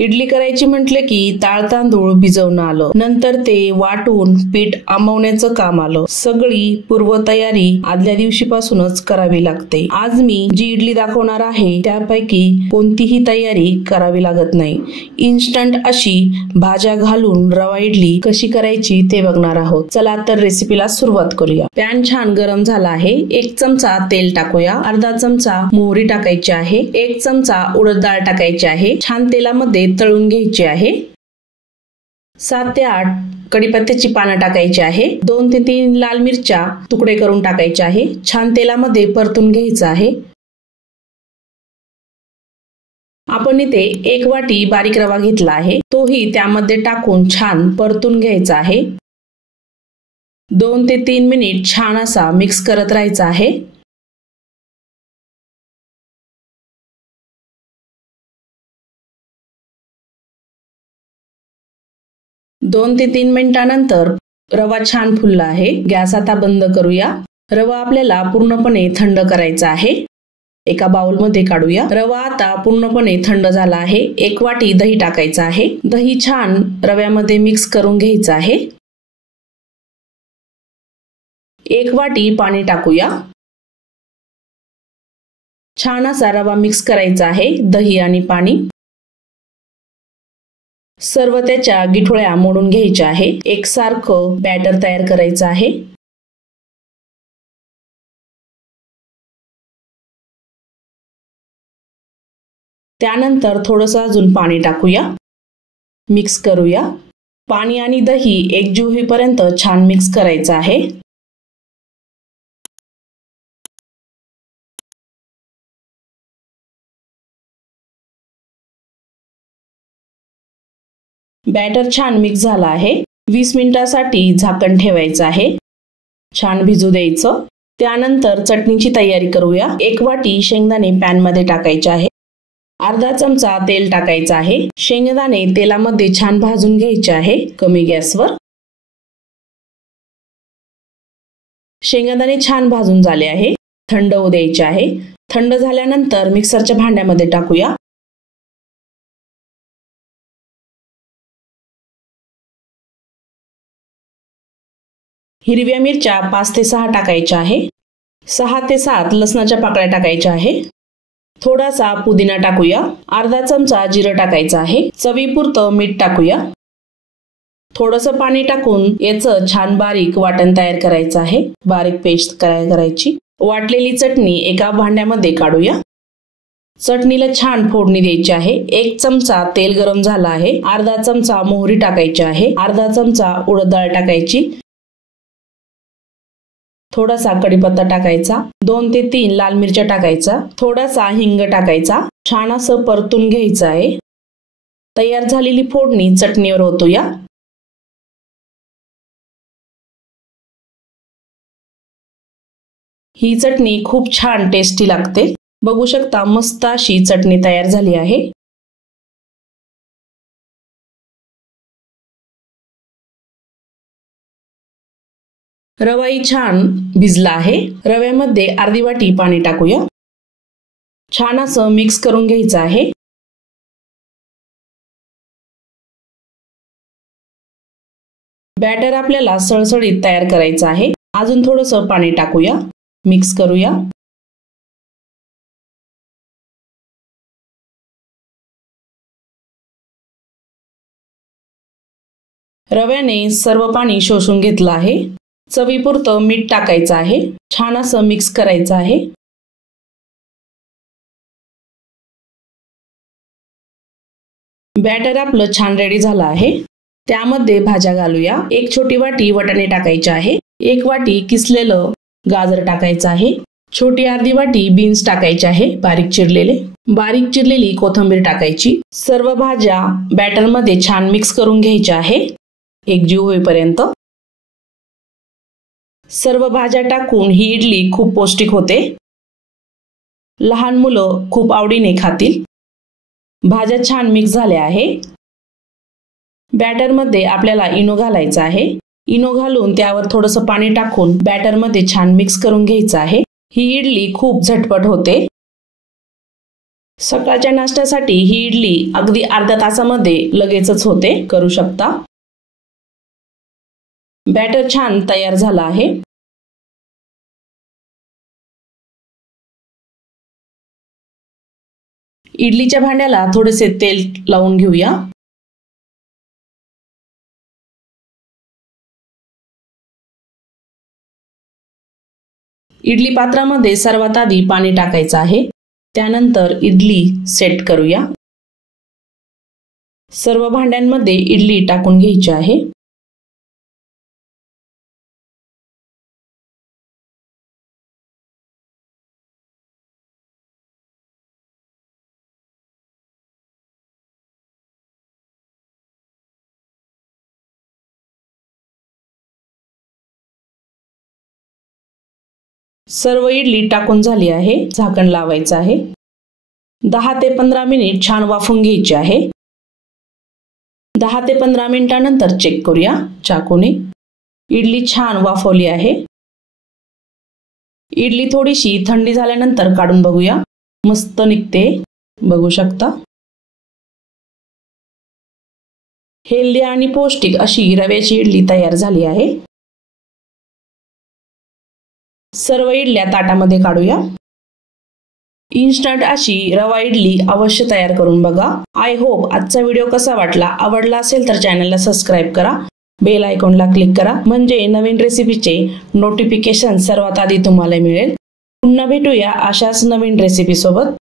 इडली करायची म्हटलं की डाळ तांदूळ भिजवणं आलं, नंतर ते वाटून पीठ आंबवण्याचं काम आलं. सगळी पूर्वतयारी आदल्या दिवशीपासूनच करावी लागते. आज मी जी इडली दाखवणार आहे त्यापैकी कोणतीही तयारी करावी लागत नाही. इन्स्टंट अशी भाज्या घालून रवा इडली कशी करायची ते बघणार आहोत. चला तर रेसिपीला सुरुवात करूया. पॅन छान गरम झाला आहे. 1 चमचा तेल टाकूया. अर्धा चमचा मोहरी टाकायची आहे. 1 चमचा उडद डाळ टाकायची आहे. छान तेलामध्ये तळून घ्यायची आहे. 7 ते 8 कढीपत्त्याची पानं टाकायची आहे. 2 ते 3 लाल मिरच्या तुकडे करून टाकायचे आहे. छान तेलामध्ये परतून घ्यायचं आहे. आपण इथे 1 वाटी बारीक रवा घेतला आहे. तोही त्यामध्ये टाकून छान परतून घ्यायचा आहे. 2 ते 3 मिनिट छान असा मिक्स करत राहायचा आहे. दोन ते 3 मिनिटांनंतर रवा छान फुलला आहे. गॅस आता बंद करूया. रवा आपल्याला पूर्णपणे थंड करायचा आहे. एका बाउलमध्ये काढूया. रवा आता पूर्णपणे थंड झाला आहे. 1 वाटी दही टाकायचं आहे. दही छान रव्यामध्ये मिक्स करून घ्यायचं आहे. 1 वाटी पाणी टाकूया. छान असा रवा मिक्स करायचा आहे. दही आणि पाणी सर्व त्याच्या गिठोळ्या मोडून घ्यायच्या आहे. एकसारखं बॅटर तयार करायचं आहे. त्यानंतर थोडंसं अजून पाणी टाकूया. मिक्स करूया. पाणी आणि दही एकजीव होईपर्यंत छान मिक्स करायचं आहे. बॅटर छान मिक्स झाला आहे. 20 मिनिटांसाठी झाकण ठेवायचं आहे. छान भिजू द्यायचं. त्यानंतर चटणीची तयारी करूया. 1 वाटी शेंगदाणे पॅन मध्ये टाकायचे आहे. अर्धा चमचा तेल टाकायचं आहे. शेंगदाणे तेलामध्ये छान भाजून घ्यायचे आहे कमी गॅसवर. शेंगदाणे छान भाजून झाले आहे. थंड होऊ द्यायचे आहे. थंड झाल्यानंतर मिक्सरच्या भांड्यामध्ये टाकूया. हिरव्या मिरच्या 5 ते 6 टाकायच्या आहे. 6 ते 7 लसणाच्या पाकळ्या टाकायच्या आहे. थोडासा पुदिना टाकूया. अर्धा चमचा जिरं टाकायचं आहे. चवीपुरतं मीठ टाकूया. थोडंसं पाणी टाकून याचं छान बारीक वाटण तयार करायचं आहे. बारीक पेस्ट करायची. वाटलेली चटणी एका भांड्यामध्ये काढूया. चटणीला छान फोडणी द्यायची आहे. 1 चमचा तेल गरम झाला आहे. अर्धा चमचा मोहरी टाकायची आहे. अर्धा चमचा उडद डाळ टाकायची. थोडासा कढीपत्ता टाकायचा. 2 ते 3 लाल मिरच्या टाकायचा. थोडासा हिंग टाकायचा. छान असं परतून घ्यायचं आहे. तयार झालेली फोडणी चटणीवर ओतूया. ही चटणी खूप छान टेस्टी लागते. बघू शकता मस्त अशी चटणी तयार झाली आहे. रवाही छान भिजला आहे. रव्यामध्ये अर्धी वाटी पाणी टाकूया. छान असं मिक्स करून घ्यायचं आहे. बॅटर आपल्याला सळसळीत तयार करायचं आहे. अजून थोडंसं पाणी टाकूया. मिक्स करूया. रव्याने सर्व पाणी शोषून घेतलं आहे. चवीपुरतं मीठ टाकायचं आहे. छान असं मिक्स करायचं आहे. बॅटर आपलं छान रेडी झालं आहे. त्यामध्ये भाज्या घालूया. 1 छोटी वाटी वाटाणे टाकायचे आहे. 1 वाटी किसलेलं गाजर टाकायचं आहे. छोटी अर्धी वाटी बीन्स टाकायचे आहे बारीक चिरलेले. बारीक चिरलेली कोथिंबीर टाकायची. सर्व भाज्या बॅटर मध्ये छान मिक्स करून घ्यायच्या आहे एकजीव होईपर्यंत. सर्व भाज्या टाकून ही इडली खूप पौष्टिक होते. लहान मुलं खूप आवडीने खातील. भाज्या छान मिक्स झाल्या आहे. बॅटर मध्ये आपल्याला इनो घालायचा आहे. इनो घालून त्यावर थोडंसं पाणी टाकून बॅटर मध्ये छान मिक्स करून घ्यायचं आहे. ही इडली खूप झटपट होते. सकाळच्या नाश्त्यासाठी ही इडली अगदी अर्ध्या तासामध्ये लगेचच होते, करू शकता। बॅटर छान तयार झाला आहे। इडलीच्या भांड्याला थोडेसे तेल लावून घेऊया। इडली पात्रामध्ये सर्वात आधी पाणी टाकायचं आहे। त्यानंतर इडली सेट करूया। सर्व भांड्यांमध्ये इडली टाकून घ्यायची आहे। सर्व इडली टाकून झाली आहे। झाकण लावायचं आहे। 10 ते 15 मिनिट छान वाफवून घ्यायची आहे। 10 ते 15 मिनिटांनंतर चेक करूया चाकूने। इडली छान वाफवली आहे। इडली थोडीशी थंडी झाल्यानंतर काढून बघूया। मस्त निघते, बघू शकता। हेल्दी आणि पौष्टिक अशी रव्याची इडली तयार झाली आहे। सर्व इडल्या ताटामध्ये काढूया। इन्स्टंट अशी रवा इडली अवश्य तयार करून बघा। आय होप आजचा व्हिडिओ कसा वाटला, आवडला असेल तर चॅनलला सबस्क्राईब करा, बेल आयकॉनला क्लिक करा, म्हणजे नवीन रेसिपीचे नोटिफिकेशन सर्वात आधी तुम्हाला मिळेल। पुन्हा भेटूया अशाच नवीन रेसिपी सोबत।